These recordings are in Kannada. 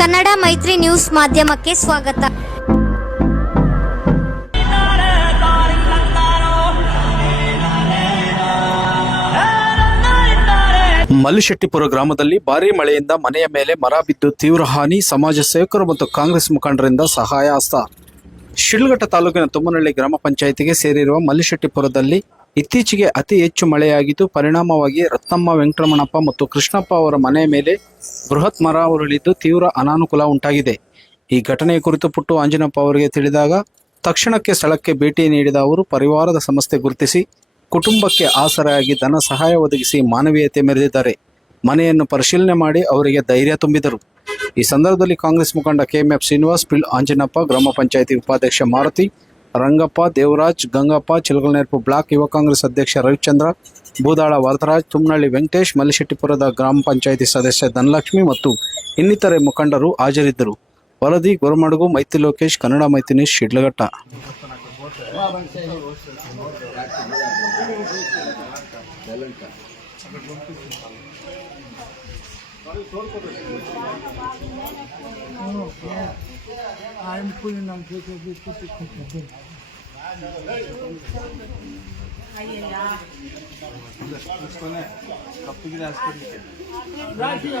ಕನ್ನಡ ಮೈತ್ರಿ ನ್ಯೂಸ್ ಮಾಧ್ಯಮಕ್ಕೆ ಸ್ವಾಗತ. ಮಲ್ಲಿಶೆಟ್ಟಿಪುರ ಗ್ರಾಮದಲ್ಲಿ ಭಾರೀ ಮಳೆಯಿಂದ ಮನೆಯ ಮೇಲೆ ಮರ ಬಿದ್ದು ತೀವ್ರ ಹಾನಿ, ಸಮಾಜ ಸೇವಕರು ಮತ್ತು ಕಾಂಗ್ರೆಸ್ ಮುಖಂಡರಿಂದ ಸಹಾಯ ಹಸ್ತ ಶಿಡ್ಲಘಟ್ಟ ತಾಲೂಕಿನ ತುಮ್ಮನಹಳ್ಳಿ ಗ್ರಾಮ ಪಂಚಾಯಿತಿಗೆ ಸೇರಿರುವ ಮಲ್ಲಿಶೆಟ್ಟಿಪುರದಲ್ಲಿ ಇತ್ತೀಚೆಗೆ ಅತಿ ಹೆಚ್ಚು ಮಳೆಯಾಗಿದ್ದು ಪರಿಣಾಮವಾಗಿ ರತ್ನಮ್ಮ ವೆಂಕಟರಮಣಪ್ಪ ಮತ್ತು ಕೃಷ್ಣಪ್ಪ ಅವರ ಮನೆ ಮೇಲೆ ಬೃಹತ್ ಮರ ಉರುಳಿದ್ದು ತೀವ್ರ ಅನಾನುಕೂಲ ಉಂಟಾಗಿದೆ. ಈ ಘಟನೆಯ ಕುರಿತು ಪುಟ್ಟು ಆಂಜನಪ್ಪ ಅವರಿಗೆ ತಿಳಿದಾಗ, ತಕ್ಷಣಕ್ಕೆ ಸ್ಥಳಕ್ಕೆ ಭೇಟಿ ನೀಡಿದ ಅವರು ಪರಿವಾರದ ಸಮಸ್ಯೆ ಗುರುತಿಸಿ, ಕುಟುಂಬಕ್ಕೆ ಆಸರೆಯಾಗಿ ಧನ ಸಹಾಯ ಒದಗಿಸಿ ಮಾನವೀಯತೆ ಮೆರೆದಿದ್ದಾರೆ. ಮನೆಯನ್ನು ಪರಿಶೀಲನೆ ಮಾಡಿ ಅವರಿಗೆ ಧೈರ್ಯ ತುಂಬಿದರು. ಈ ಸಂದರ್ಭದಲ್ಲಿ ಕಾಂಗ್ರೆಸ್ ಮುಖಂಡ ಕೆಎಂಎಫ್ ಶ್ರೀನಿವಾಸ್, ಪಿಲ್ ಆಂಜನಪ್ಪ, ಗ್ರಾಮ ಪಂಚಾಯಿತಿ ಉಪಾಧ್ಯಕ್ಷ ಮಾರುತಿ ರಂಗಪ್ಪ, ದೇವರಾಜ್, ಗಂಗಪ್ಪ, ಚಿಲಕಲನೆರಪು ಬ್ಲಾಕ್ ಯುವ ಕಾಂಗ್ರೆಸ್ ಅಧ್ಯಕ್ಷ ರವಿಚಂದ್ರ ಬೂದಾಳ ವರದರಾಜ್, ತುಮ್ನಳ್ಳಿ ವೆಂಕಟೇಶ್, ಮಲ್ಲಿಶೆಟ್ಟಿಪುರದ ಗ್ರಾಮ ಪಂಚಾಯಿತಿ ಸದಸ್ಯ ಧನಲಕ್ಷ್ಮಿ ಮತ್ತು ಇನ್ನಿತರೆ ಮುಖಂಡರು ಹಾಜರಿದ್ದರು. ವರದಿ, Goramadagu Maithi Lokesh, Kannada news, Sidlaghatta. No, yeah. I'm pulling on this a bit to pick it again. Thank you.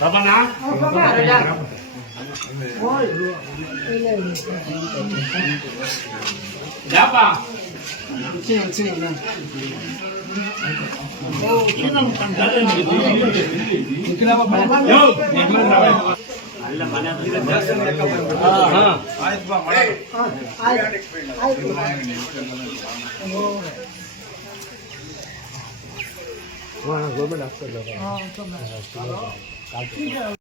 Ramana ಅಲ್ಲ ಮನೆ ಆಯ್ತು ಬಾ ಮನೆ ಆಯ್ತು ಗೌರ್ಮೆಂಟ್ ಹಾಸ್ಪಿಟಲ್ 啊。